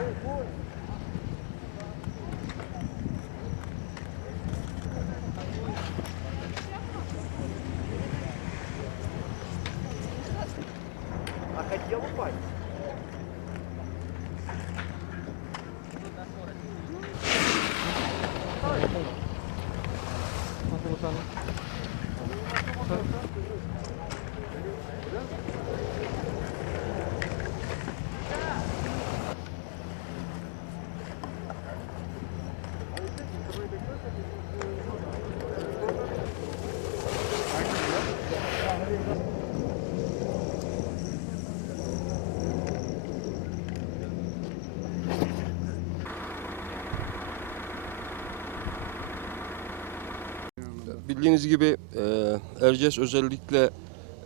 А хотел упасть. Вот, вот оно. Bildiğiniz gibi e, Erciyes özellikle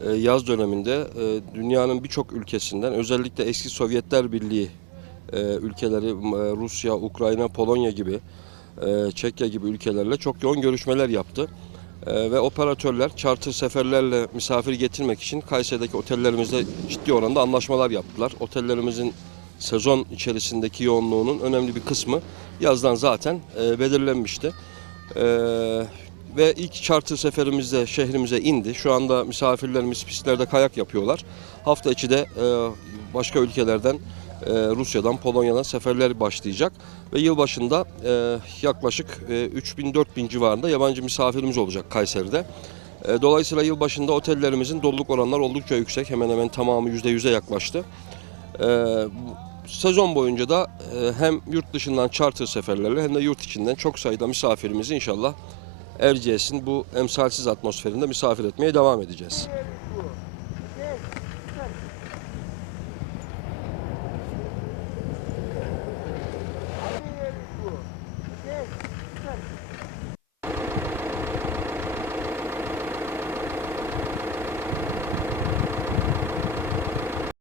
e, yaz döneminde e, dünyanın birçok ülkesinden özellikle eski Sovyetler Birliği e, ülkeleri e, Rusya, Ukrayna, Polonya gibi e, Çekya gibi ülkelerle çok yoğun görüşmeler yaptı. E, ve operatörler charter seferlerle misafir getirmek için Kayseri'deki otellerimizde ciddi oranda anlaşmalar yaptılar. Otellerimizin sezon içerisindeki yoğunluğunun önemli bir kısmı yazdan zaten e, belirlenmişti. E, ve ilk charter seferimizde şehrimize indi. Şu anda misafirlerimiz pistlerde kayak yapıyorlar. Hafta içi de e, başka ülkelerden e, Rusya'dan, Polonya'dan seferler başlayacak. Ve yılbaşında e, yaklaşık e, 3000-4000 civarında yabancı misafirimiz olacak Kayseri'de. E, dolayısıyla yılbaşında otellerimizin doluluk oranları oldukça yüksek. Hemen hemen tamamı %100'e yaklaştı. E, sezon boyunca da hem yurt dışından charter seferlerle hem de yurt içinden çok sayıda misafirimizi inşallah Erciyes'in bu emsalsiz atmosferinde misafir etmeye devam edeceğiz.